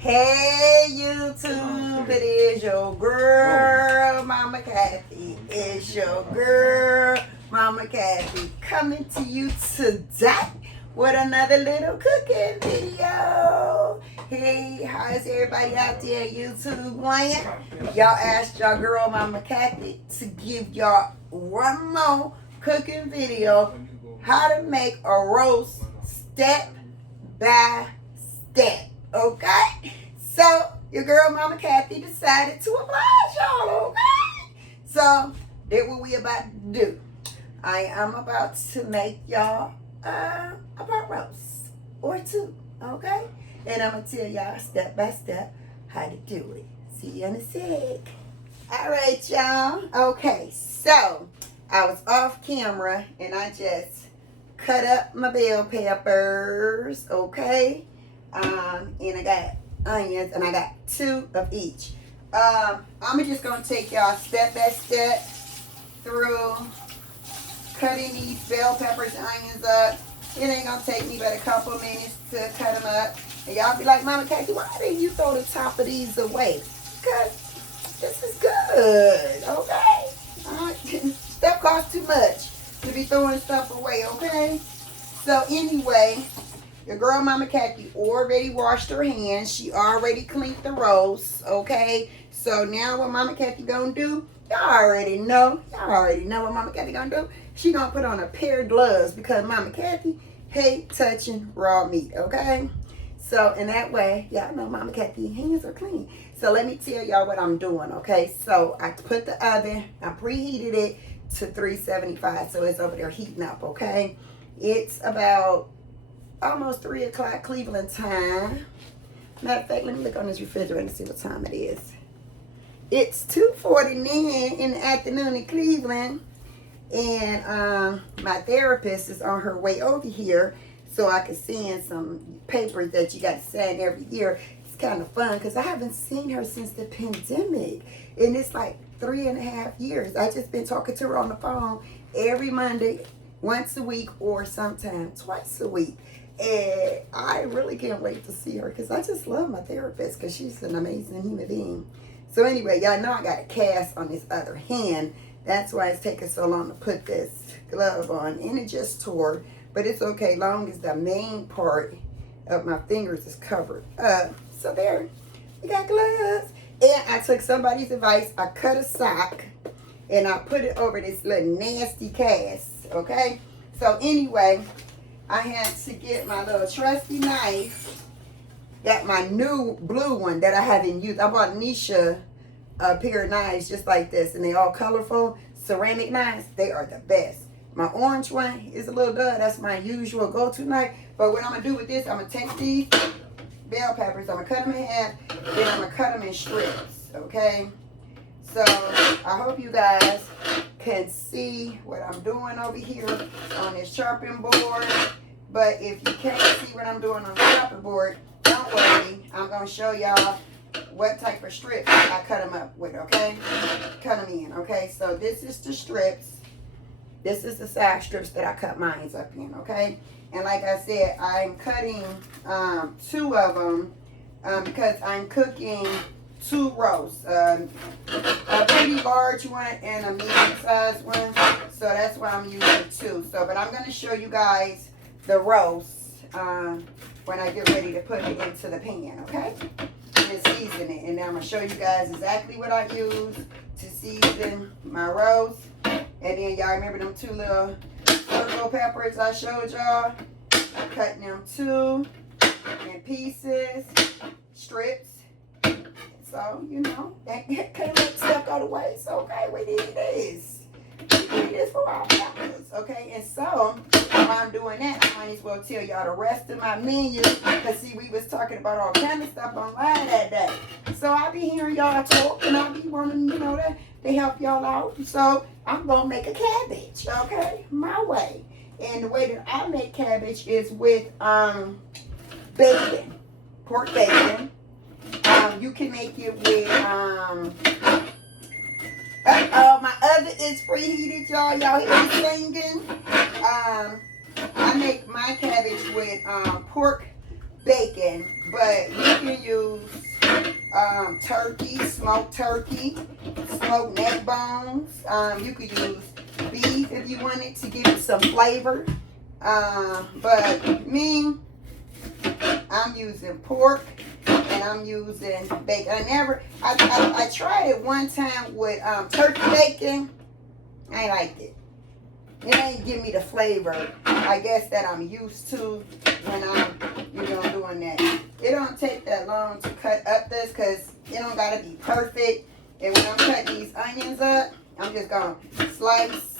Hey YouTube, it is your girl, Mama Kathy. It's your girl, Mama Kathy, coming to you today with another little cooking video. Hey, how's everybody out there in YouTube land? Y'all asked your girl, Mama Kathy, to give y'all one more cooking video, how to make a roast step by step. Okay, so your girl Mama Kathy decided to oblige y'all. Okay, so that's what we about to do. I am about to make y'all a pot roast or two. Okay, and I'm gonna tell y'all step by step how to do it. See you in a sec. All right, y'all. Okay, so I was off camera and I just cut up my bell peppers. Okay. And I got onions, and I got 2 of each. I'm just gonna take y'all step by step through cutting these bell peppers and onions up. It ain't gonna take me but a couple minutes to cut them up. And y'all be like, Mama Kathy, why didn't you throw the top of these away? Because this is good, okay? Stuff costs too much to be throwing stuff away, okay? So anyway, your girl Mama Kathy already washed her hands. She already cleaned the roast, okay? So now what Mama Kathy gonna do, y'all already know. Y'all already know what Mama Kathy gonna do. She gonna put on a pair of gloves because Mama Kathy hate touching raw meat, okay? So in that way, y'all know Mama Kathy's hands are clean. So let me tell y'all what I'm doing, okay? So I put the oven, I preheated it to 375, so it's over there heating up, okay? It's about almost 3 o'clock Cleveland time. Matter of fact, let me look on this refrigerator and see what time it is. It's 2:49 in the afternoon in Cleveland. And my therapist is on her way over here so I can send some papers that you got to sign every year. It's kind of fun because I haven't seen her since the pandemic. And it's like 3.5 years. I just been talking to her on the phone every Monday, once a week, or sometimes twice a week. And I really can't wait to see her because I just love my therapist because she's an amazing human being. So anyway, y'all know I got a cast on this other hand. That's why it's taking so long to put this glove on. And it just tore. But it's okay, long as the main part of my fingers is covered up. So there, we got gloves. And I took somebody's advice. I cut a sock and I put it over this little nasty cast. Okay? So anyway, I had to get my little trusty knife. Got my new blue one that I haven't used. I bought Nisha a pair of knives just like this. And they all colorful. Ceramic knives. They are the best. My orange one is a little dull. That's my usual go-to knife. But what I'm going to do with this, I'm going to take these bell peppers. I'm going to cut them in half. Then I'm going to cut them in strips. Okay? So I hope you guys can see what I'm doing over here on this chopping board. But if you can't see what I'm doing on the chopping board, don't worry. I'm going to show y'all what type of strips I cut them up with, okay? Cut them in, okay? So this is the strips. This is the side strips that I cut mine up in, okay? And like I said, I'm cutting 2 of them because I'm cooking 2 roasts. A pretty large one and a medium-sized one. So that's why I'm using 2. So, but I'm going to show you guys the roast when I get ready to put it into the pan, okay? And season it. And then I'm going to show you guys exactly what I use to season my roast. And then y'all remember them 2 little circle peppers I showed y'all? I'm cutting them 2 in pieces, strips. So, you know, that can't let stuff go to waste. Okay, we need this. We need this for our peppers. Okay, and so while I'm doing that, I might as well tell y'all the rest of my menu. Because see, we was talking about all kind of stuff online that day. So I be hearing y'all talk and I be wanting, you know, to help y'all out. So I'm going to make a cabbage, okay, my way. And the way that I make cabbage is with bacon, pork bacon. You can make it with, my oven is preheated, y'all. Y'all hear me singing? I make my cabbage with pork bacon, but you can use turkey, smoked neck bones. You could use beef if you wanted to give it some flavor. But me, I'm using pork and I'm using bacon. I tried it one time with turkey bacon. I ain't liked it. It ain't give me the flavor, I guess, that I'm used to when I'm, doing that. It don't take that long to cut up this because it don't gotta be perfect. And when I'm cutting these onions up, I'm just gonna slice.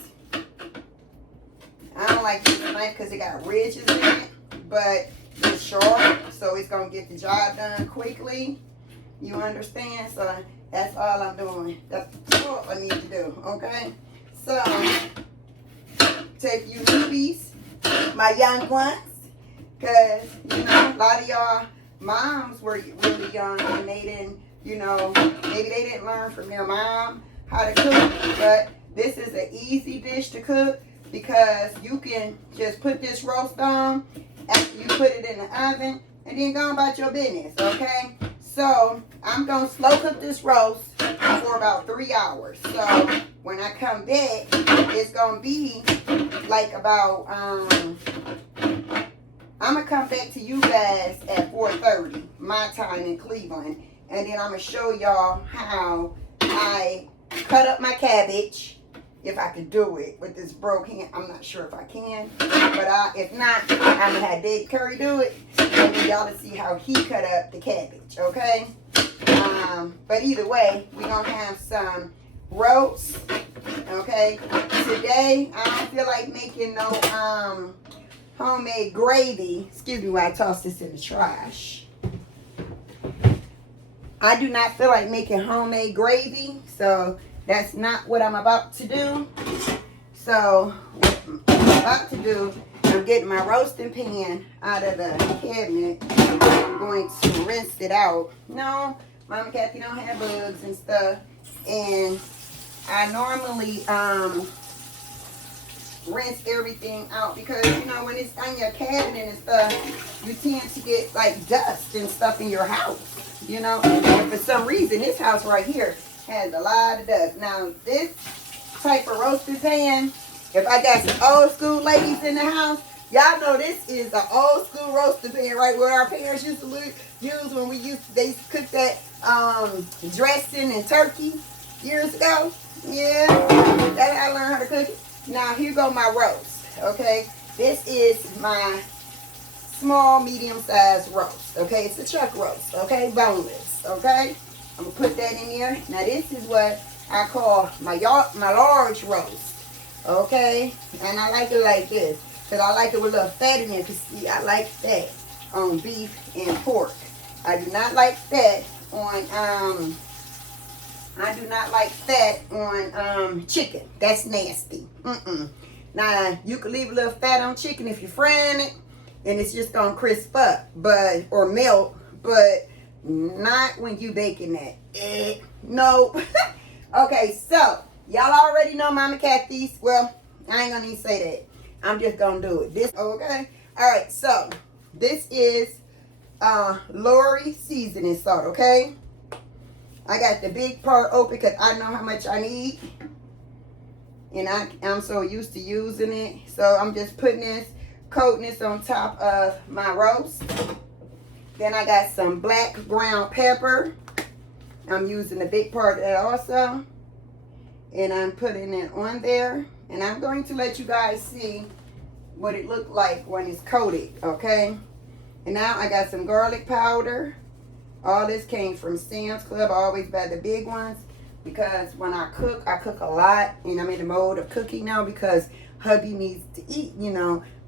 I don't like this knife because it got ridges in it, but it's sharp, so it's gonna get the job done quickly. You understand? So that's all I'm doing. That's all I need to do, okay? So, take you newbies, my young ones, because, a lot of y'all moms were really young and they didn't, maybe they didn't learn from their mom how to cook, but this is an easy dish to cook because you can just put this roast on after you put it in the oven and then go about your business, okay? So, I'm going to slow cook this roast for about 3 hours. So, when I come back, it's going to be like about, I'm going to come back to you guys at 4:30, my time in Cleveland. And then I'm going to show y'all how I cut up my cabbage. If I could do it with this broke hand. I'm not sure if I can. But if not, I'm going to have Dave Curry do it. And then y'all to see how he cut up the cabbage, okay? But either way, we're going to have some roast, okay? Today, I don't feel like making no homemade gravy. Excuse me while I toss this in the trash. I do not feel like making homemade gravy, so that's not what I'm about to do. So what I'm about to do, I'm getting my roasting pan out of the cabinet. I'm going to rinse it out. No, Mama Kathy don't have bugs and stuff. And I normally rinse everything out because, when it's on your cabinet and stuff, you tend to get like dust and stuff in your house, And for some reason, this house right here has a lot of dust. Now, this type of roasting pan, if I got some old school ladies in the house, y'all know this is an old school roasting pan, right? Where our parents used to use when they used to cook that dressing and turkey years ago. Yeah, that's how I learned how to cook it. Now, here go my roast, okay? This is my small, medium-sized roast, okay? It's a chuck roast, okay? Boneless, okay? I'm going to put that in there. Now, this is what I call my large roast, okay? And I like it like this because I like it with a little fat in there because, see, I like fat on beef and pork. I do not like fat on, chicken. That's nasty. Now, you can leave a little fat on chicken if you're frying it, and it's just going to crisp up, or melt, but not when you baking that. Nope. Okay, so, y'all already know Mama Kathy's. Well, I ain't going to even say that. I'm just going to do it. Okay? Alright, so, this is Lori seasoning salt, okay? I got the big part open because I know how much I need. And I'm so used to using it. So I'm just putting this, coating this on top of my roast. Then I got some black ground pepper. I'm using the big part of that also. And I'm putting it on there. And I'm going to let you guys see what it looked like when it's coated, okay? And now I got some garlic powder. All this came from Sam's Club. I always buy the big ones because when I cook a lot. And I'm in the mode of cooking now because hubby needs to eat,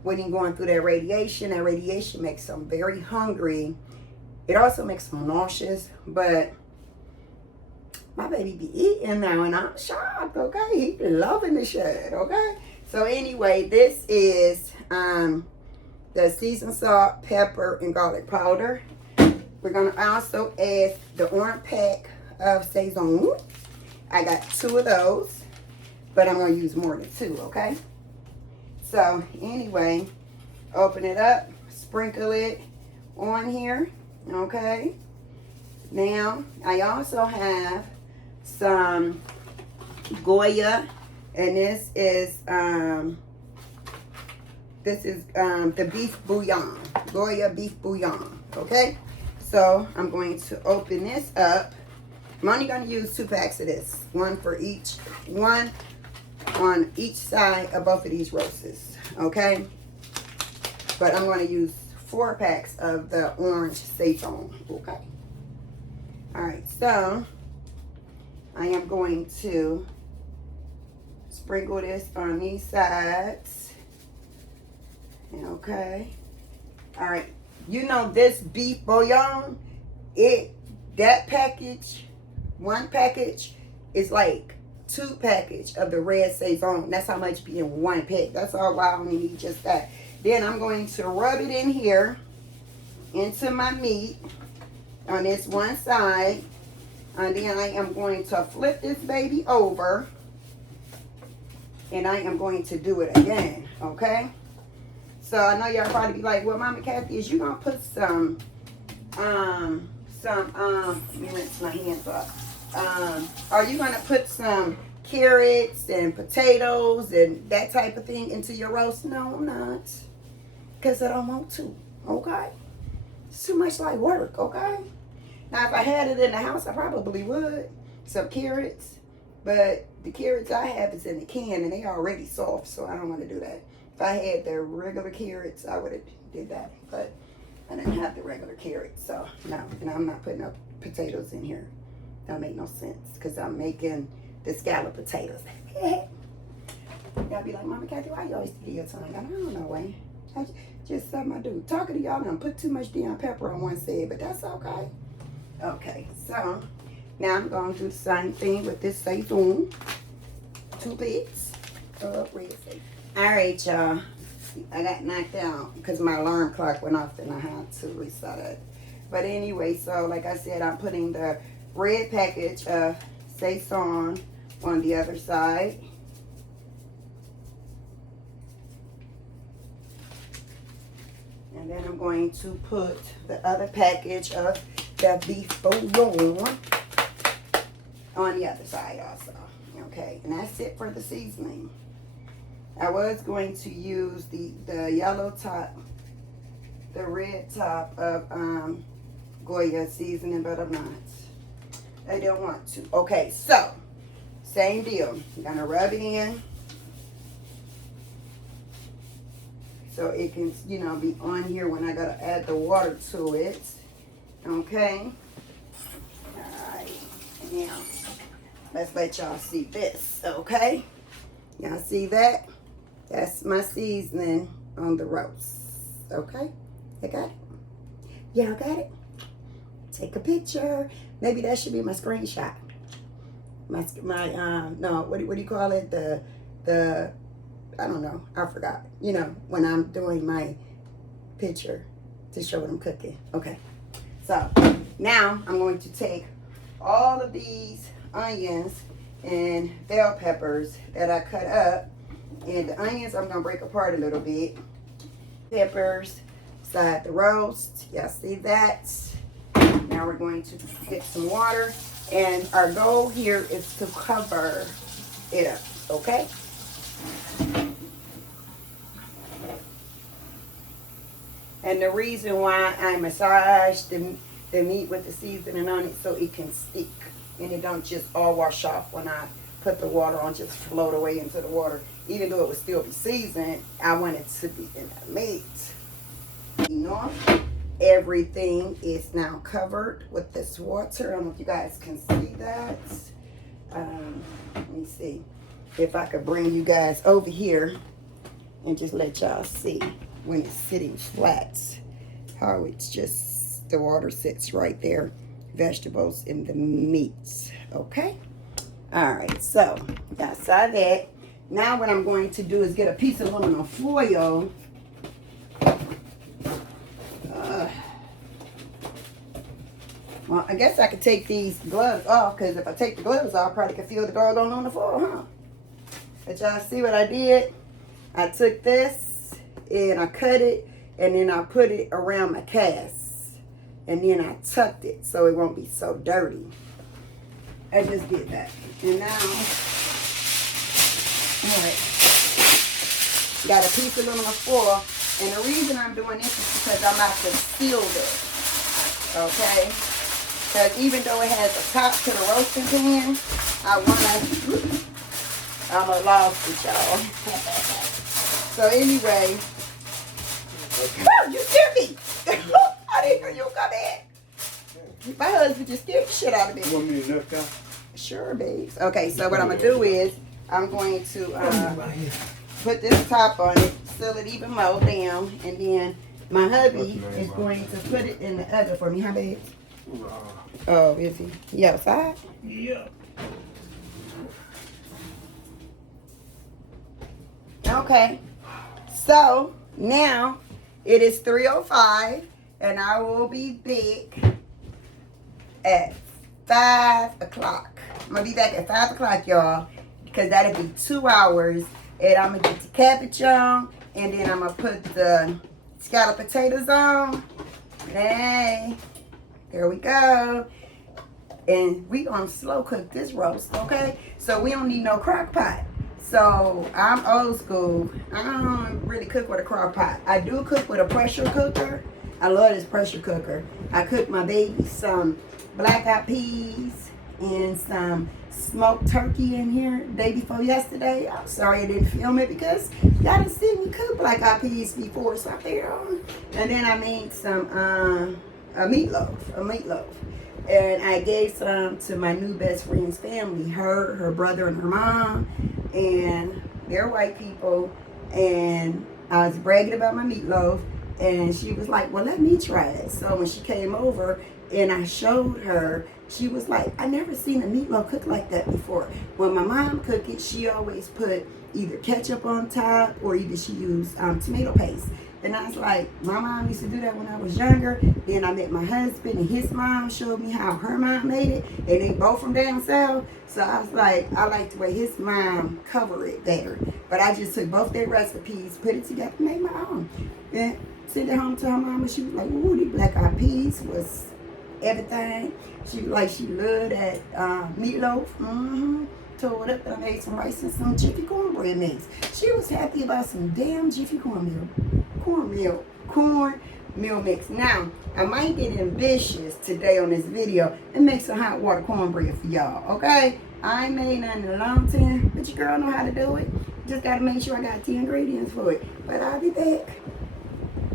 when he's going through that radiation. That radiation makes him very hungry. It also makes him nauseous. But my baby be eating now and I'm shocked, okay? He be loving the shit, okay? So anyway, this is the seasoned salt, pepper, and garlic powder. We're going to also add the orange pack of Saison. I got 2 of those, but I'm going to use more than 2, okay? So, anyway, open it up, sprinkle it on here, okay? Now, I also have some Goya, and this is the beef bouillon, Goya beef bouillon, okay? So, I'm going to open this up. I'm only going to use 2 packs of this, one on each side of both of these roasts, okay? But I'm going to use 4 packs of the orange saison, okay? All right, so I am going to sprinkle this on these sides, okay? All right, you know this beef bouillon, that package, 1 package is like 2 package of the red saison. That's how much be in 1 pack. That's all I only need, just that. Then I'm going to rub it in here into my meat on this one side. And then I am going to flip this baby over. And I am going to do it again, okay? So I know y'all probably be like, well, Mama Kathy, is you gonna put some, let me rinse my hands off. Are you gonna put some carrots and potatoes and that type of thing into your roast? No, I'm not. Because I don't want to, okay? It's too much like work, okay? Now, if I had it in the house, I probably would. Some carrots. But the carrots I have is in the can and they already soft, so I don't want to do that. If I had the regular carrots, I would have did that. But I didn't have the regular carrots, so no. And I'm not putting up potatoes in here. Don't make no sense because I'm making the scallop potatoes. Y'all be like, Mama Kathy, why you always do your tongue? I don't know, Wayne. Just something I do. Talking to y'all, and put too much damn pepper on one side, but that's okay. Okay, so now I'm going to do the same thing with this saison. 2 bits of red saison. All right, y'all. I got knocked out because my alarm clock went off and I had to reset it. But anyway, so like I said, I'm putting the red package of saison on the other side. And then I'm going to put the other package of the beef bouillon on the other side also. Okay, and that's it for the seasoning. I was going to use the yellow top, the red top of Goya seasoning, but I'm not. I don't want to. Okay, so same deal. I'm gonna rub it in so it can, you know, be on here when I gotta add the water to it. Okay. All right. Now let's let y'all see this. Okay. Y'all see that? That's my seasoning on the roast. Okay? You got it? Y'all got it? Take a picture. Maybe that should be my screenshot. My no, what do you call it? The I don't know. I forgot. You know, when I'm doing my picture to show what I'm cooking. Okay. So now I'm going to take all of these onions and bell peppers that I cut up. And the onions I'm going to break apart a little bit. Peppers, side the roast. Y'all see that? Now we're going to get some water. And our goal here is to cover it up. Okay? And the reason why I massage the meat with the seasoning on it so it can stick. And it don't just all wash off when I put the water on, just float away into the water. Even though it would still be seasoned, I want it to be in the meat. You know, everything is now covered with this water. I don't know if you guys can see that. Let me see if I could bring you guys over here and just let y'all see when it's sitting flat, how it's just, the water sits right there, vegetables and the meats, okay? All right, so y'all saw that. Now what I'm going to do is get a piece of aluminum foil. Well, I guess I could take these gloves off, because if I take the gloves off, I probably could feel the garlic on the floor, huh? But y'all see what I did? I took this and I cut it, and then I put it around my cast. and then I tucked it so it won't be so dirty. I just did that. And now, alright, got a piece of aluminum foil. And the reason I'm doing this is because I'm about to seal this. Okay? Because even though it has a top to the roasting pan, I lost it, y'all. So anyway, oh, you scared me. I didn't know you were coming. My husband just scared the shit out of me. You want me to knock out? Sure, babes. Okay, so what I'm going to do is I'm going to put this top on it, seal it even more down, and then my hubby is going to put it in the oven for me. Huh, babes? Oh, is he? He outside? Yeah. Okay. So, now it is 3:05, and I will be back at 5 o'clock. I'm going to be back at 5 o'clock, y'all, because that'll be 2 hours, and I'm going to get the cabbage on, and then I'm going to put the scalloped potatoes on. Hey, there we go. And we gonna slow cook this roast, okay? So we don't need no crock pot. So I'm old school. I don't really cook with a crock pot. I do cook with a pressure cooker. I love this pressure cooker. I cooked my baby some black-eyed peas and some smoked turkey in here day before yesterday. I'm sorry I didn't film it because y'all didn't see me cook black-eyed peas before, so I figured on. And then I made some a meatloaf. And I gave some to my new best friend's family, her brother, and her mom. And they're white people. And I was bragging about my meatloaf. And she was like, well, let me try it. So when she came over and I showed her, she was like, I never seen a meatloaf cooked like that before. When my mom cooked it, she always put either ketchup on top or either she used tomato paste. And I was like, my mom used to do that when I was younger. Then I met my husband and his mom showed me how her mom made it. And they both from down south. So I was like, I like the way his mom covered it better. But I just took both their recipes, put it together, and made my own. And sent it home to her mom and she was like, ooh, these black-eyed peas was everything. She loved that meatloaf. Tore it up and I made some rice and some Jiffy cornbread mix. She was happy about some damn Jiffy cornmeal mix. Now, I might get ambitious today on this video and make some hot water cornbread for y'all, okay? I ain't made nothing in a long time, but your girl know how to do it. Just gotta make sure I got the ingredients for it. But I'll be back.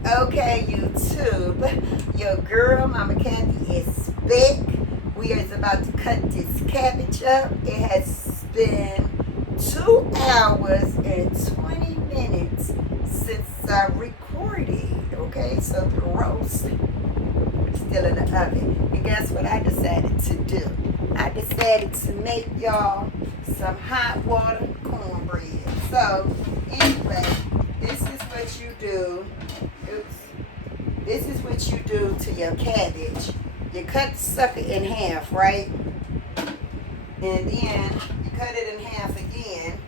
Okay, YouTube, your girl, Mama Kathy, is back. We are about to cut this cabbage up. It has been 2 hours and 20 minutes since I recorded. Okay, so the roast is still in the oven. And guess what I decided to do? I decided to make y'all some hot water cornbread. So, anyway, this is what you do. This is what you do to your cabbage. You cut the sucker in half, right? And then you cut it in half again.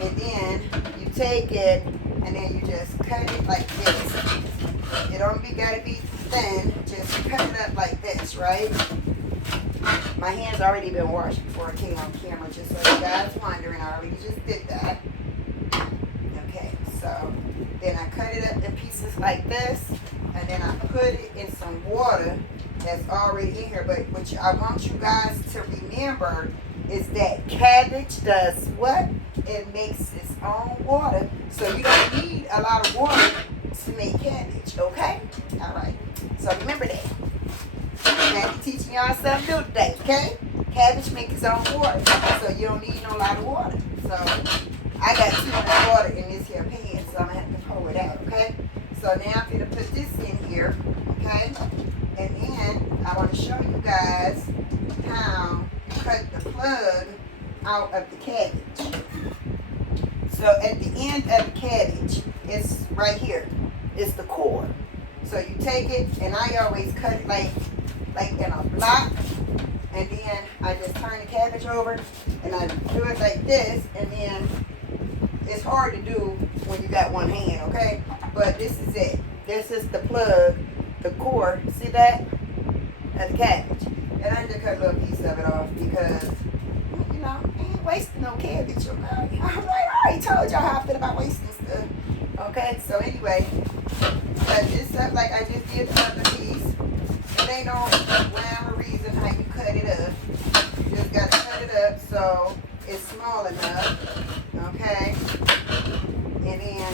And then you take it and then you just cut it like this. It don't gotta be thin. Just cut it up like this, right? My hands already been washed before I came on camera, just so you guys wondering. I already just did that. Okay, so then I cut it up in pieces like this, and then I put it in some water that's already in here. But what I want you guys to remember is that cabbage does what? It makes its own water. So you don't need a lot of water to make cabbage, okay? All right, so remember that. I'm teaching y'all something new today, okay? Cabbage makes its own water, so you don't need no lot of water. So I got too much water in this here pan, so I'm gonna have to pour it out, okay? So now I'm gonna put this in here, okay? And then I want to show you guys how to cut the plug out of the cabbage. So at the end of the cabbage, it's right here. It's the core. So you take it, and I always cut it like in a block, and then I just turn the cabbage over, and I do it like this, and then it's hard to do when you got one hand, okay? But this is it. This is the plug, the core. See that? Of the cabbage. And I just cut a little piece of it off because, you know, I ain't wasting no cabbage. Okay? I'm like, I already told y'all how I feel about wasting stuff. Okay? So anyway, cut this up like I just did the other piece. It ain't no rhyme or reason how you cut it up. You just gotta cut it up so it's small enough. Okay? And then,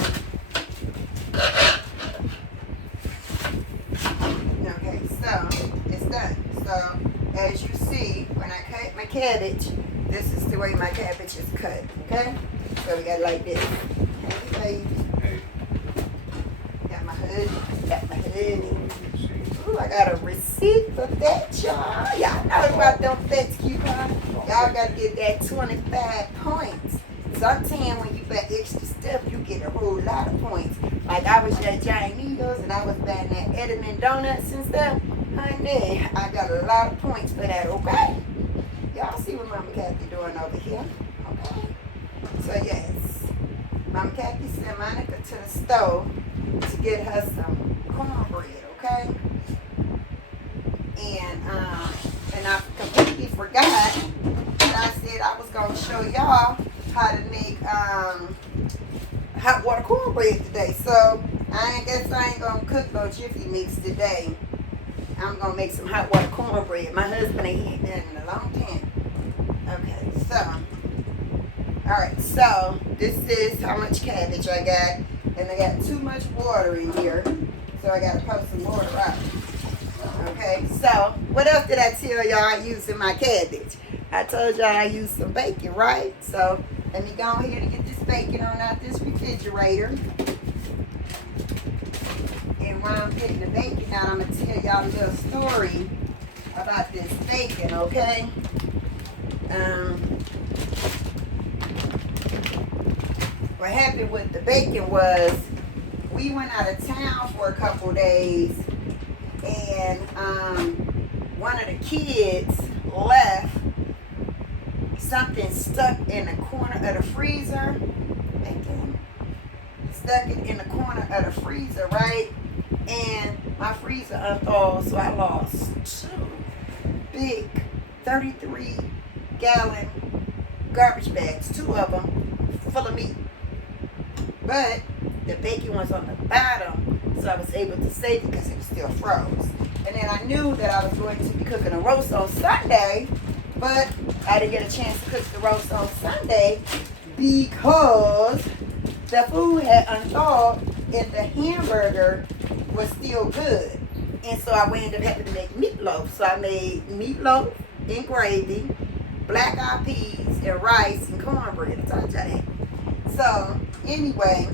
okay, so it's done. So as you see, when I cut my cabbage, this is the way my cabbage is cut. Okay? So we got it like this. Hey, baby. Got my hood. Got my hoodie. Ooh, I got a receipt for that, y'all. Y'all know about them fats coupons. Y'all gotta get that 25 points. Sometimes when you buy extra stuff, you get a whole lot of points. Like I was at Giant Eagles and I was buying that Edelman donuts and stuff. Honey, I got a lot of points for that, okay? Y'all see what Mama Kathy doing over here, okay? So yes, Mama Kathy sent Monica to the store to get her some cornbread, okay? And I completely forgot that I said I was gonna show y'all how to make hot water cornbread today. So I guess I ain't gonna cook no Jiffy Mix today. I'm gonna make some hot water cornbread. My husband ain't eaten that in a long time. Okay, so alright, so this is how much cabbage I got. And I got too much water in here. So I gotta put some water out. Okay, so what else did I tell y'all I used in my cabbage? I told y'all I used some bacon, right? So let me go on here to get this bacon on out this refrigerator. And while I'm getting the bacon out, I'm going to tell y'all a little story about this bacon, okay? What happened with the bacon was we went out of town for a couple days, and one of the kids left something stuck in the corner of the freezer. Bacon. Stuck it in the corner of the freezer, right? And my freezer unthawed, so I lost 2 big 33-gallon garbage bags, 2 of them full of meat. But the bacon was on the bottom, so I was able to save it because it was still froze. And then I knew that I was going to be cooking a roast on Sunday, but I didn't get a chance to cook the roast on Sunday because the food had unthawed and the hamburger was still good. And so I wound up having to make meatloaf. So I made meatloaf and gravy, black-eyed peas, and rice and cornbread. I told you that. So anyway,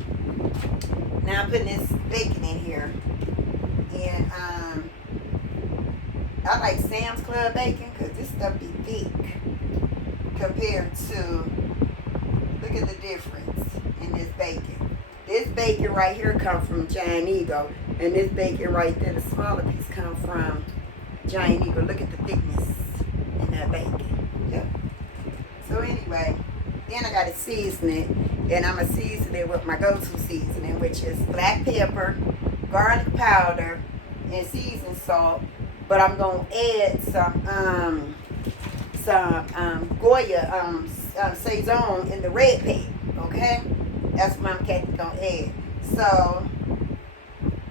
now I'm putting this bacon in here. And I like Sam's Club bacon because this stuff be thick compared to, look at the difference in this bacon. This bacon right here comes from Giant Eagle, and this bacon right there, the smaller piece, comes from Giant Eagle. Look at the thickness in that bacon. Yep. So anyway, then I got to season it, and I'm going to season it with my go-to seasoning, which is black pepper, garlic powder, and seasoned salt. But I'm going to add some Goya Saison in the red pack, okay? That's what Mama Kathy's going to add. So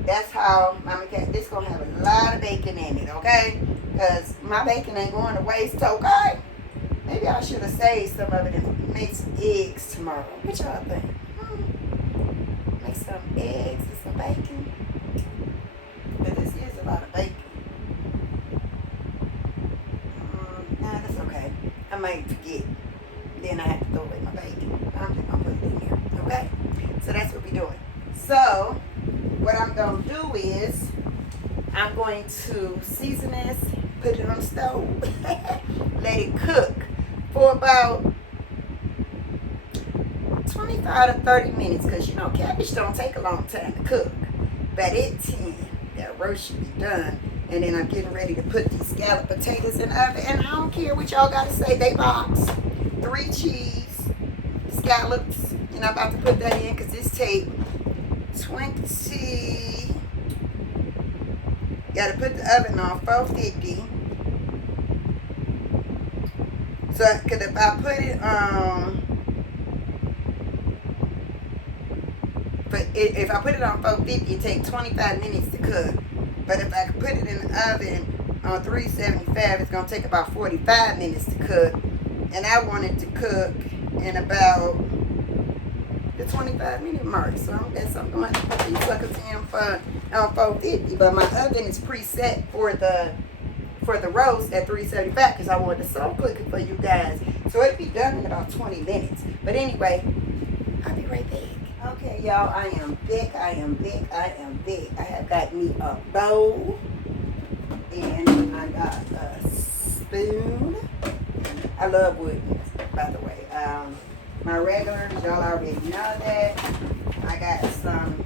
that's how Mama Kathy, this going to have a lot of bacon in it, okay? Because my bacon ain't going to waste, okay? Maybe I should have saved some of it and made some eggs tomorrow. What y'all think? Make some eggs and some bacon. But this is a lot of bacon. Nah, that's okay. I might forget. Then I have to throw away my bacon. I'm just going to put it in here. Okay? So that's what we're doing. So, what I'm going to do is, I'm going to season this, put it on the stove, let it cook for about 25 to 30 minutes, because you know cabbage don't take a long time to cook. But at 10, that roast should be done. And then I'm getting ready to put these scalloped potatoes in the oven. And I don't care what y'all got to say, they box. 3 cheese, scallops, and I'm about to put that in because this takes 20. Gotta put the oven on 450. So, cause if I put it on, if I put it on 450, it takes 25 minutes to cook. But if I put it in the oven on 375, it's gonna take about 45 minutes to cook. And I want it to cook in about the 25-minute mark. So I guess I'm gonna have to put these suckers in for on 450. But my oven is preset for the roast at 375 because I want it so quick for you guys. So it'll be done in about 20 minutes. But anyway, I'll be right back. Okay, y'all, I am back. I have got me a bowl and I got a spoon. I love wood, by the way. My regulars, y'all already know that. I got some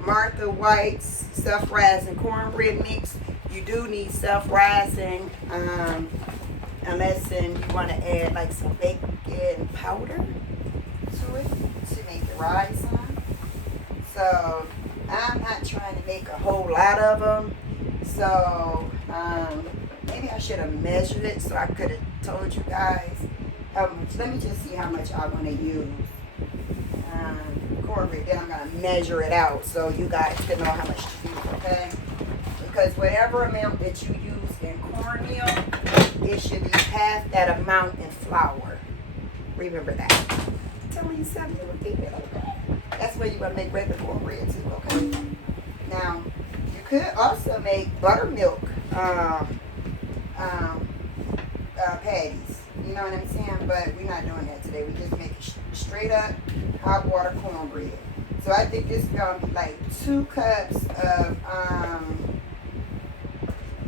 Martha White's self-rising cornbread mix. You do need self-rising, unless then you want to add like some baking powder to it to make it rise on. So I'm not trying to make a whole lot of them. So maybe I should have measured it so I could have told you guys how much. Let me just see how much I want to use. Cornbread. Then I'm going to measure it out so you guys can know how much to use, okay? Because whatever amount that you use in cornmeal, it should be half that amount in flour. Remember that. Tell me something to repeat it, okay? That's where you want to make regular cornbread too, okay? Now, you could also make buttermilk patties. You know what I'm saying? But we're not doing that today. We just make straight up hot water cornbread. So I think this is going to be like 2 cups of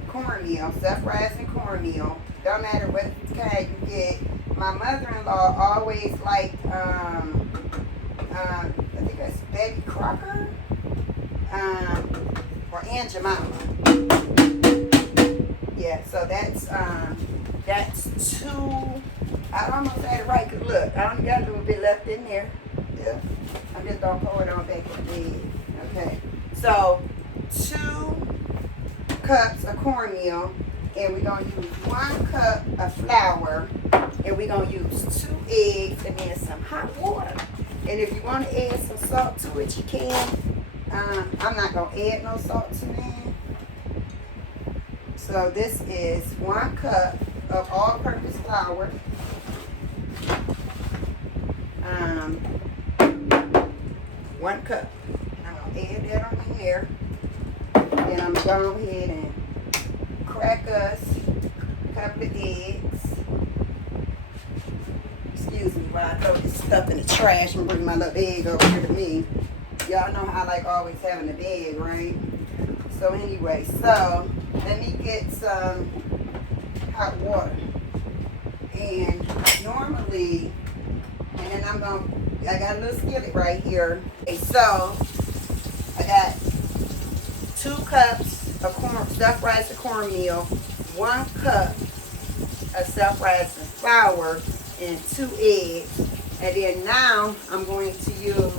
cornmeal, self-rising cornmeal. Don't matter what kind you get. My mother-in-law always liked, I think that's Betty Crocker or Aunt Jemima. Yeah, so that's 2. I almost had it right, because look, I only got a little bit left in there. Yeah. I'm just going to pour it on back in the bed. Okay. So, 2 cups of cornmeal, and we're going to use 1 cup of flour, and we're going to use 2 eggs, and then some hot water. And if you want to add some salt to it, you can. I'm not going to add no salt to it. So this is 1 cup of all-purpose flour. 1 cup. And I'm going to add that on in there. Then I'm going to go ahead and crack us a couple of eggs. Excuse me while I throw this stuff in the trash and bring my little egg over here to me. Y'all know how I like always having a bag, right? So anyway, so let me get some hot water. And normally, and then I got a little skillet right here. Okay, so I got 2 cups of self-rising cornmeal, 1 cup of self-rising flour, and 2 eggs. And then now I'm going to use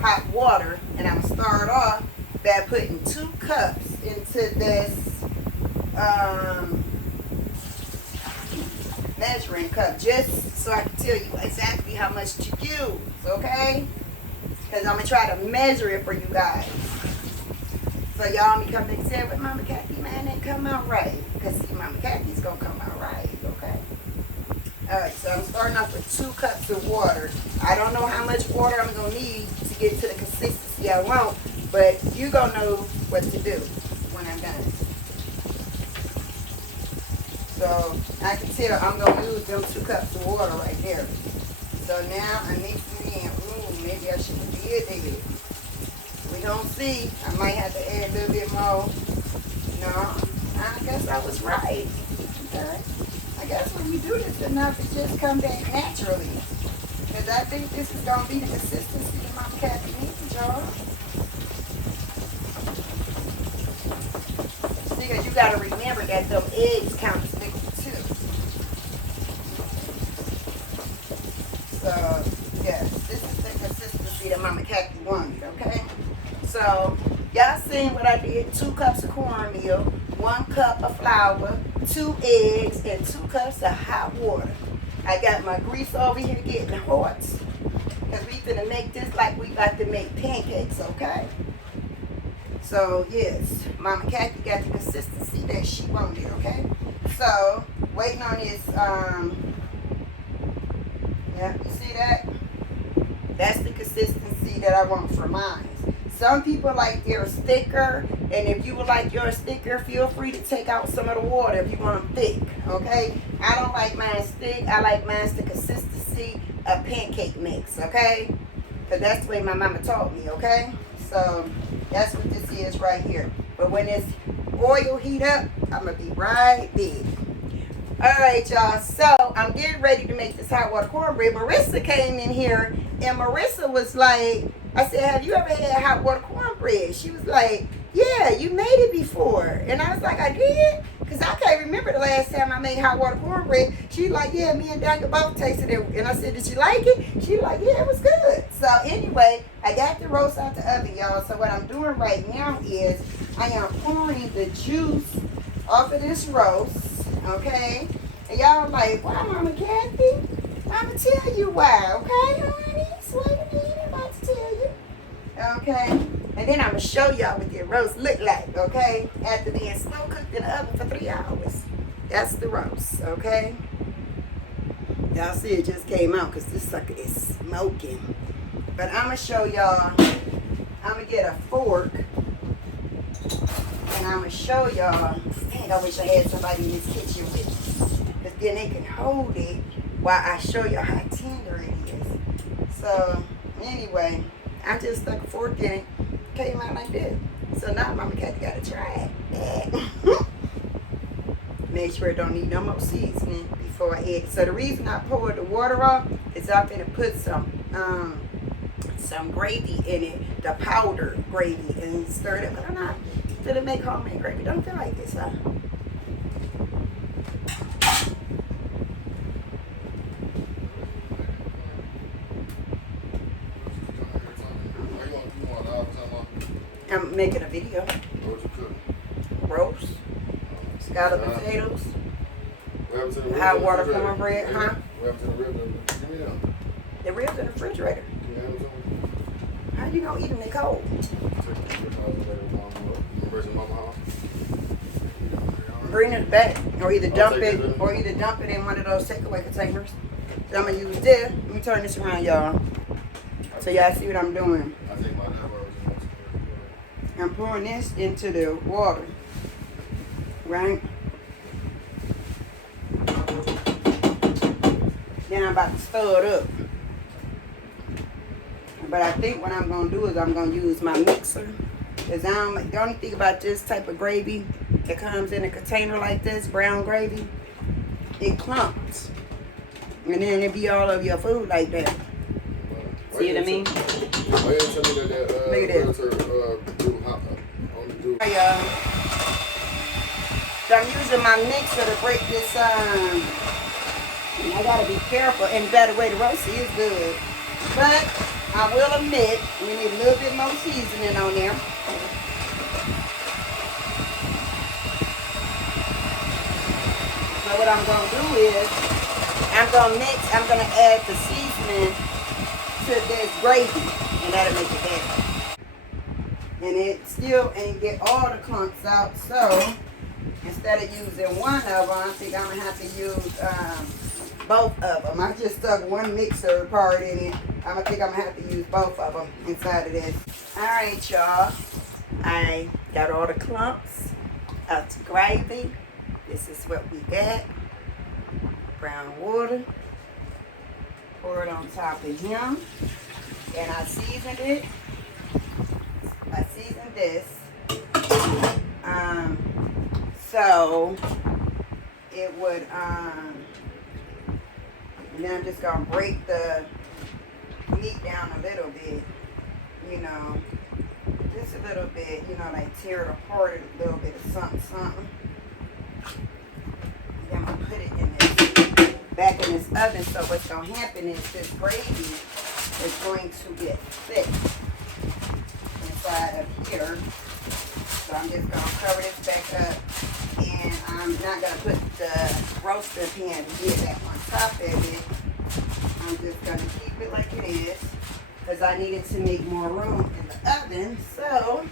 hot water, and I'm going to start off by putting 2 cups into this measuring cup, just so I can tell you exactly how much to use, okay? Because I'm going to try to measure it for you guys. So y'all may come back and say, well, Mama Kathy, man, that come out right. Because see, Mama Kathy's going to come out right, okay? Alright, so I'm starting off with 2 cups of water. I don't know how much water I'm going to need to get to the consistency I want, but you're going to know what to do when I'm done. So I can tell I'm going to use them 2 cups of water right there. So now I'm mixing in. Ooh, maybe I should have did it. We don't see. I might have to add a little bit more. No, I guess I was right. Okay. I guess when you do this enough, it just comes back naturally. Because I think this is going to be the consistency that Mama Kathy needs, y'all. See, because you got to remember that them eggs count as liquid too. So, yes, this is the consistency that Mama Kathy wanted, okay? So y'all seen what I did? 2 cups of cornmeal, 1 cup of flour, 2 eggs, and 2 cups of hot water. I got my grease over here getting hot. Because we finna make this like we about to make pancakes, okay? So yes, Mama Kathy got the consistency that she wanted, okay? So waiting on this, yeah, you see that? That's the consistency that I want for mine. Some people like theirs thicker, and if you would like yours thicker, feel free to take out some of the water if you want them thick, okay? I don't like mine thick. I like mine the consistency of pancake mix, okay? Because that's the way my mama taught me, okay? So that's what this is right here. But when this oil heat up, I'm going to be right there. All right, y'all. So I'm getting ready to make this hot water cornbread. Marissa came in here, and Marissa was like, I said, have you ever had hot water cornbread? She was like, yeah, you made it before. And I was like, I did? Because I can't remember the last time I made hot water cornbread. She like, yeah, me and Daniel both tasted it. And I said, did you like it? She like, yeah, it was good. So anyway, I got the roast out the oven, y'all. So what I'm doing right now is I am pouring the juice off of this roast, okay? And y'all like, why, Mama Kathy? I'm going to tell you why, okay, honey? So wait a minute, I'm about to tell you. Okay? And then I'm going to show y'all what the roast look like, okay? After being slow cooked in the oven for 3 hours. That's the roast, okay? Y'all see it just came out because this sucker is smoking. But I'm going to show y'all. I'm going to get a fork. And I'm going to show y'all. Dang, I wish I had somebody in this kitchen with me. Because then they can hold it while I show y'all how tender it is. So, anyway, I just stuck a fork in it. Came out like this. So now Mama Kathy got to try it. Make sure it don't need no more seasoning before I add it. So the reason I poured the water off is I'm going to put some gravy in it, the powdered gravy, and stir it up. But I'm not going to make homemade gravy. Don't feel like this, huh? I'm making a video. What you cook? Roast, scalloped potatoes, hot water cornbread, huh? What happened to the ribs? Give me them. The ribs in the refrigerator. Can you have them? How you gonna eat them in cold? Bring it back, or either dump it in one of those takeaway containers. So I'm gonna use this. Let me turn this around, y'all, so y'all see what I'm doing. I think my I'm pouring this into the water, right? Then I'm about to stir it up. But I think what I'm going to do is I'm going to use my mixer. Because the only thing about this type of gravy that comes in a container like this, brown gravy, it clumps. And then it be all over your food like that. See what I mean? Why you tell me that look at this. Hey, so I'm using my mixer to break this. I gotta be careful. And by the way, the roast is good, but I will admit we need a little bit more seasoning on there. So what I'm gonna do is I'm gonna add the seasoning to this gravy, and that'll make it better. And it still ain't get all the clumps out, so instead of using one of them, I think I'm gonna have to use both of them. I just stuck one mixer part in it. I think I'm gonna have to use both of them inside of this. All right, y'all. I got all the clumps out the gravy. This is what we got. Brown water. Pour it on top of him. And I seasoned it. I seasoned this. So it would, and then I'm just gonna break the meat down a little bit, you know, just a little bit, you know, like tear it apart a little bit of something. Then I'm gonna put it in this, back in this oven. So what's gonna happen is this gravy is going to get thick. side up here. So I'm just gonna cover this back up, and I'm not gonna put the roaster pan here back on top of it. I'm just gonna keep it like it is because I needed to make more room in the oven. So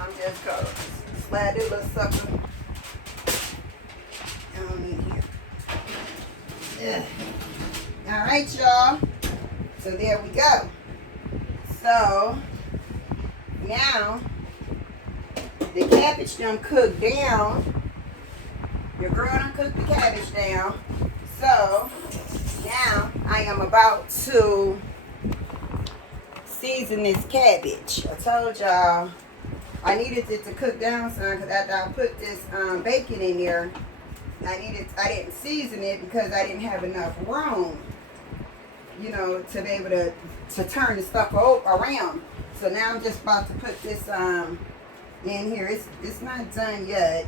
I'm just gonna slide this little sucker down in here. Ugh. All right, y'all. So there we go. So now the cabbage done cooked down. Your girl done cooked the cabbage down. So now I am about to season this cabbage. I told y'all I needed it to cook down some because after I put this bacon in there, I didn't season it because I didn't have enough room, you know, to be able to turn the stuff around. So now I'm just about to put this in here. It's not done yet.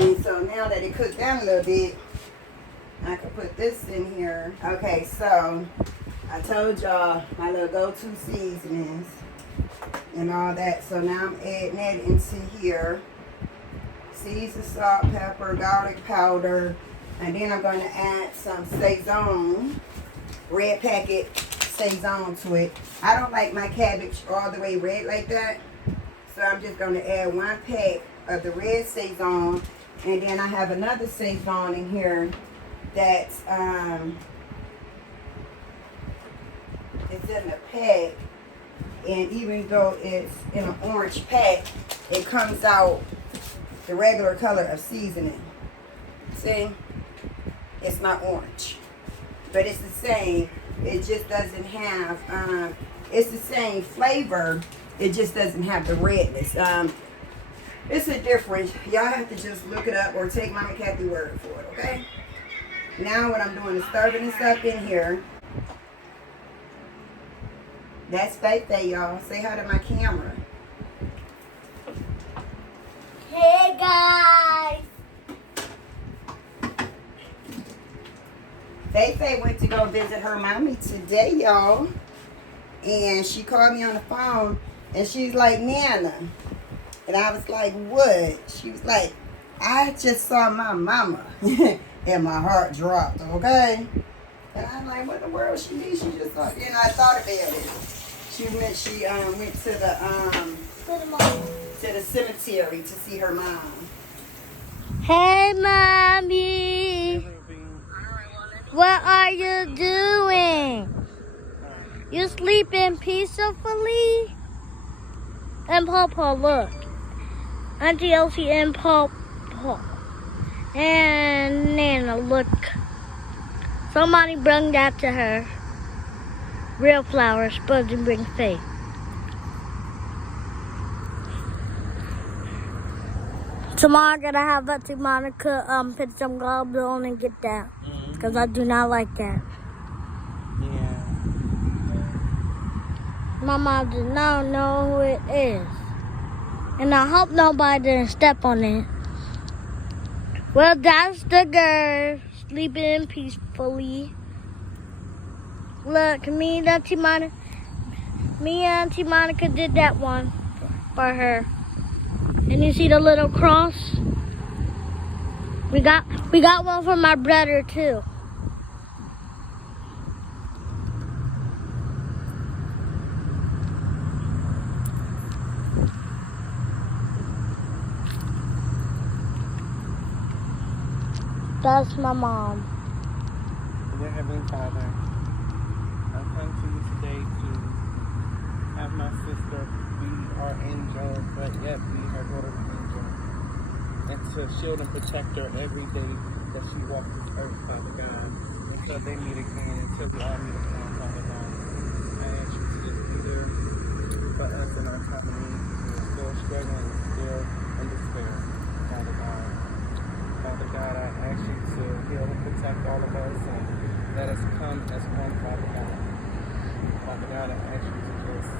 And so now that it cooked down a little bit, I can put this in here. Okay, so I told y'all my little go-to seasonings and all that. So now I'm adding that into here. Seasoned salt, pepper, garlic powder, and then I'm going to add some Saison, red packet Saison to it. I don't like my cabbage all the way red like that, so I'm just going to add 1 pack of the red Saison, and then I have another Saison in here that's it's in the pack, and even though it's in an orange pack, it comes out the regular color of seasoning. See, it's not orange, but it's the same. It just doesn't have it's the same flavor, it just doesn't have the redness. It's a difference. Y'all have to just look it up or take Mama Kathy's word for it, okay? Now what I'm doing is stirring this up in here. That's Faye, y'all. Say hi to my camera. Hey guys! Faye went to go visit her mommy today, y'all. And she called me on the phone and she's like, Nana. And I was like, what? She was like, I just saw my mama. And my heart dropped, okay? And I'm like, what in the world she did? She just thought, then I thought about it. She went to the cemetery to see her mom. Hey Mommy! What are you doing? You sleeping peacefully? And Papa, look. Auntie Elsie and Papa. And Nana, look. Somebody bring that to her. Real flowers, supposed to bring faith. Tomorrow I'm gonna have Auntie Monica put some gloves on and get down. Because I do not like that. Yeah. My mom does not know who it is. And I hope nobody didn't step on it. Well, that's the girl sleeping peacefully. Look, me and Auntie Monica did that one for her. And you see the little cross? We got one for my brother too. That's my mom. Dear Heavenly Father, I come to you today to have my sister be our angel, but yet be her daughter's angel, and to shield and protect her every day that she walks this earth, Father God, until they meet again, until we all meet again, Father God. I ask you to just be there for us in our time of need, who are still struggling, still in despair, Father God. Father God, I ask you to heal and protect all of us and let us come as one, Father God. Father God, I ask you to just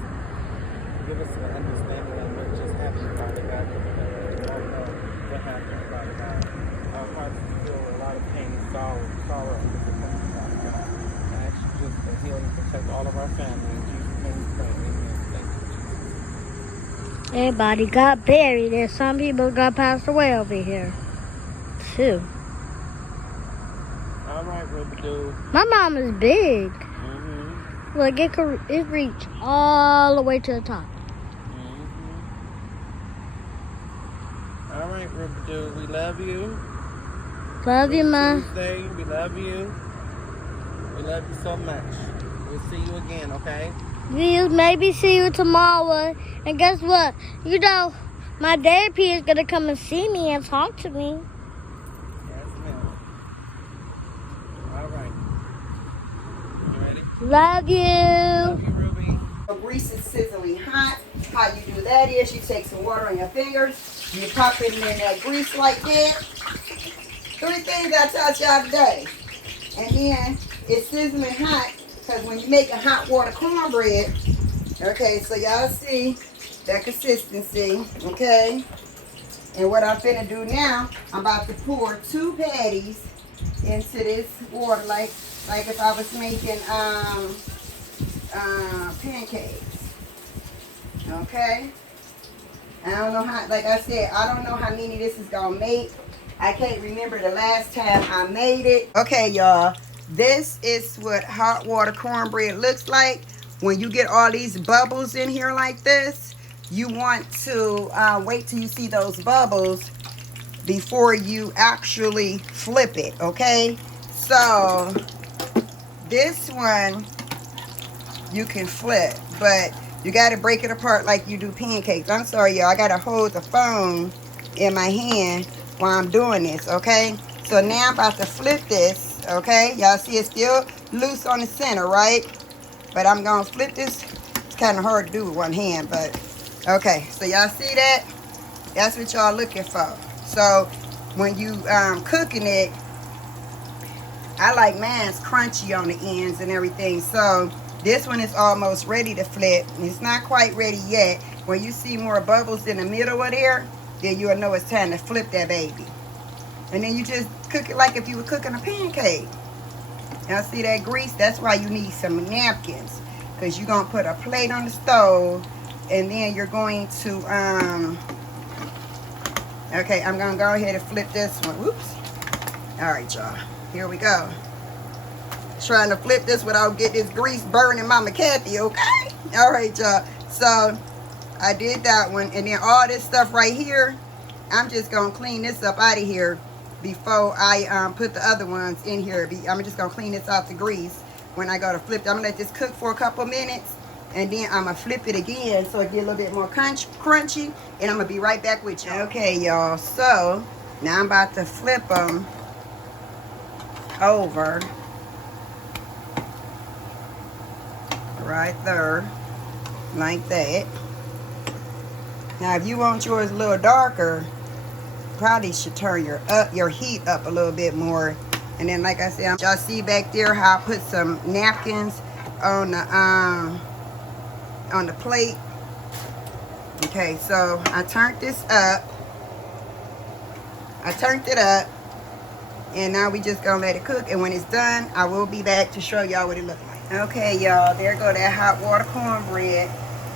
give us an understanding of what just happened, Father God, because we all know what happened, Father God. Our hearts feel a lot of pain, sorrow, and disappointment, Father God. I ask you just to heal and protect all of our family. In Jesus' name we pray. Amen. Thank you. Everybody got buried and some people got passed away over here, too. All right, Rubadoo. My mom is big. Mm-hmm. Like, it reached all the way to the top. Mm-hmm. All right, Rubadoo. We love you. Love you, Ma. Tuesday. We love you. We love you so much. We'll see you again, okay? We'll maybe see you tomorrow. And guess what? You know, my daddy is going to come and see me and talk to me. Yes, ma'am. All right. You ready? Love you. Love you, Ruby. The grease is sizzling hot. How you do that is you take some water on your fingers. You pop it in that grease like that. 3 things I taught y'all today. And then it's sizzling hot because when you make a hot water cornbread, okay, so y'all see that consistency, okay? And what I'm finna do now, I'm about to pour 2 patties into this water like if I was making pancakes, okay? I don't know how, like I said, I don't know how many this is gonna make. I can't remember the last time I made it. Okay, y'all, this is what hot water cornbread looks like. When you get all these bubbles in here like this, you want to wait till you see those bubbles before you actually flip it, okay? So this one you can flip, but you got to break it apart like you do pancakes. I'm sorry, y'all, I got to hold the phone in my hand while I'm doing this, okay? So now I'm about to flip this, okay? Y'all see it's still loose on the center, right? But I'm gonna flip this. It's kind of hard to do with one hand, but okay. So y'all see that? That's what y'all looking for. So when you cooking it, I like mine's crunchy on the ends and everything. So this one is almost ready to flip. It's not quite ready yet. When you see more bubbles in the middle of there, then you'll know it's time to flip that baby. And then you just cook it like if you were cooking a pancake. Y'all see that grease? That's why you need some napkins. Because you're going to put a plate on the stove. And then you're going to, okay, I'm going to go ahead and flip this one. Whoops. All right, y'all. Here we go. Trying to flip this without getting this grease burning Mama Kathy, okay? All right, y'all. So I did that one. And then all this stuff right here, I'm just going to clean this up out of here before I put the other ones in here. I'm just going to clean this out the grease when I go to flip it. I'm going to let this cook for a couple minutes. And then I'm going to flip it again so it get a little bit more crunchy. And I'm going to be right back with you. Okay, y'all. So now I'm about to flip them over. Right there. Like that. Now if you want yours a little darker, probably should turn your heat up a little bit more. And then like I said, y'all see back there how I put some napkins on the plate. Okay, so I turned this up. I turned it up. And now we just gonna let it cook. And when it's done, I will be back to show y'all what it looks like. Okay, y'all, there go that hot water cornbread.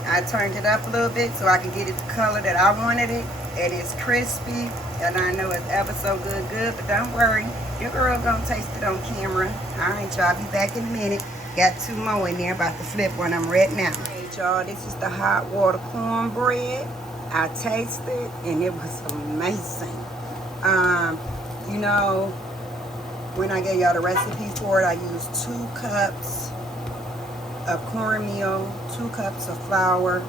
I turned it up a little bit so I can get it the color that I wanted it. And it's crispy. And I know it's ever so good. But don't worry, your girl gonna taste it on camera. All right, y'all, I'll be back in a minute. Got 2 more in there, about to flip one I'm right now. All right, y'all, this is the hot water cornbread. I tasted and it was amazing. You know, when I gave y'all the recipe for it, I used 2 cups of cornmeal, 2 cups of flour,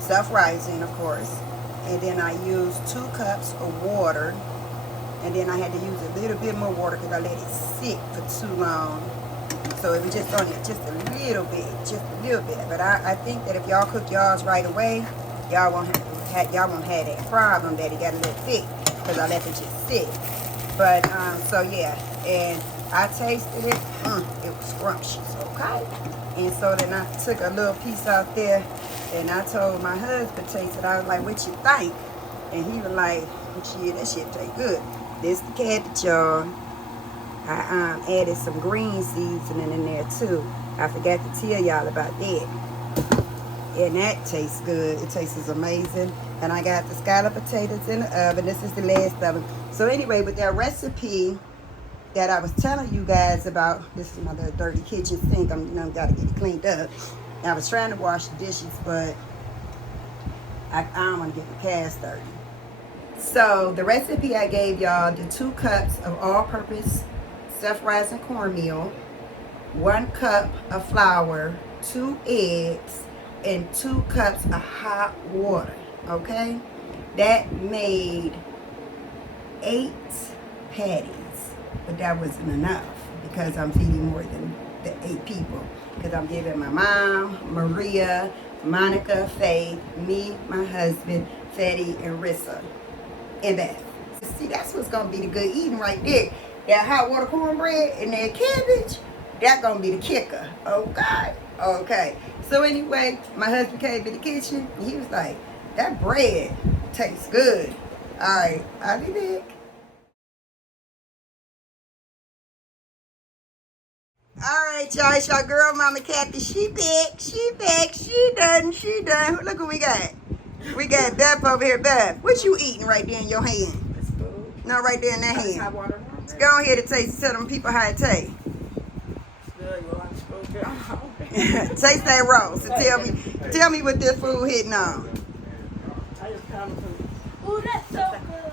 self-rising, of course. And then I used 2 cups of water. And then I had to use a little bit more water because I let it sit for too long. So it was just on it just a little bit. But I think that if y'all cook y'all's right away, y'all won't have that problem that it got a little thick because I let it just sit. But so yeah, and I tasted it. It was scrumptious, okay? And so then I took a little piece out there and I told my husband to taste it. I was like, what you think? And he was like, shit, that shit taste good. This the cabbage, y'all. I added some green seasoning in there too. I forgot to tell y'all about that. And that tastes good. It tastes amazing. And I got the scallop potatoes in the oven. This is the last of them. So anyway, with that recipe that I was telling you guys about, this is another dirty kitchen sink. Gotta get it cleaned up. I was trying to wash the dishes, but I don't want to get the cast dirty. So the recipe I gave y'all, the 2 cups of all-purpose stuffed rice and cornmeal, 1 cup of flour, 2 eggs, and 2 cups of hot water. Okay, that made 8 patties, but that wasn't enough because I'm feeding more than the 8 people. Because I'm giving my mom, Maria, Monica, Faith, me, my husband, Fetty, and Rissa, and Beth. See, that's what's gonna be the good eating right there. That hot water cornbread and that cabbage, that's gonna be the kicker. Okay, okay. So anyway, my husband came in the kitchen and he was like, that bread tastes good. All right, I'll be back. All right, y'all, it's your girl, Mama Kathy. She back, she done. Look what we got. We got Beth over here. Beth, what you eating right there in your hand? It's food. No, right there in that hand. Hot water. Let's go ahead and taste. Tell them people how it tastes. Good. You want to go Taste that roast. And tell me what this food hitting on. I just found the food. Ooh, that's so good.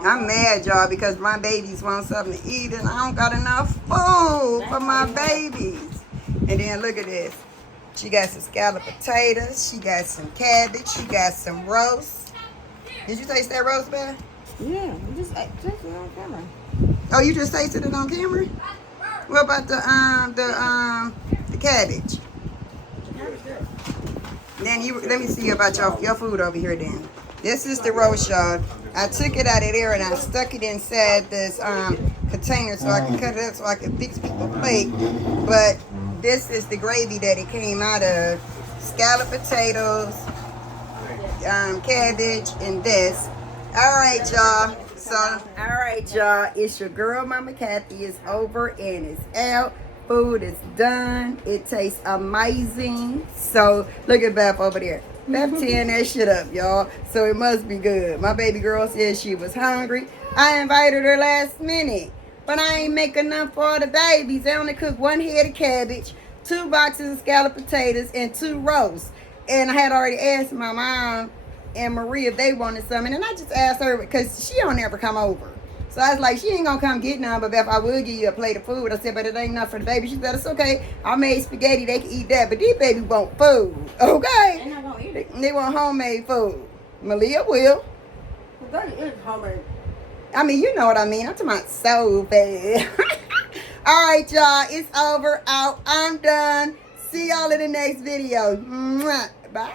I'm mad, y'all, because my babies want something to eat and I don't got enough food for my babies. And then look at this. She got some scalloped potatoes. She got some cabbage. She got some roast. Did you taste that roast, Beth? Yeah, just it on camera. Oh, you just tasted it on camera? What about the cabbage? Then let me see about your food over here then. This is the roast, y'all. I took it out of there and I stuck it inside this container so I can cut it up so I can fix people's plate. But this is the gravy that it came out of. Scalloped potatoes, cabbage, and this. All right, y'all. So, all right, y'all. It's your girl, Mama Kathy. It's over and it's out. Food is done. It tastes amazing. So, look at Beth over there. Beth tearing that shit up, y'all. So, it must be good. My baby girl said she was hungry. I invited her last minute. But I ain't make enough for all the babies. I only cooked 1 head of cabbage, 2 boxes of scalloped potatoes, and 2 roasts. And I had already asked my mom and Maria if they wanted something. And I just asked her because she don't ever come over. So I was like, she ain't gonna come get none, but Beth, I will give you a plate of food. I said, but it ain't enough for the baby. She said, it's okay. I made spaghetti. They can eat that. But these babies want food. Okay? They're not going to eat it. They want homemade food. Malia will. That is homemade. I mean, you know what I mean. I'm talking about so bad. All right, y'all. It's over. Out. I'm done. See y'all in the next video. Mwah. Bye.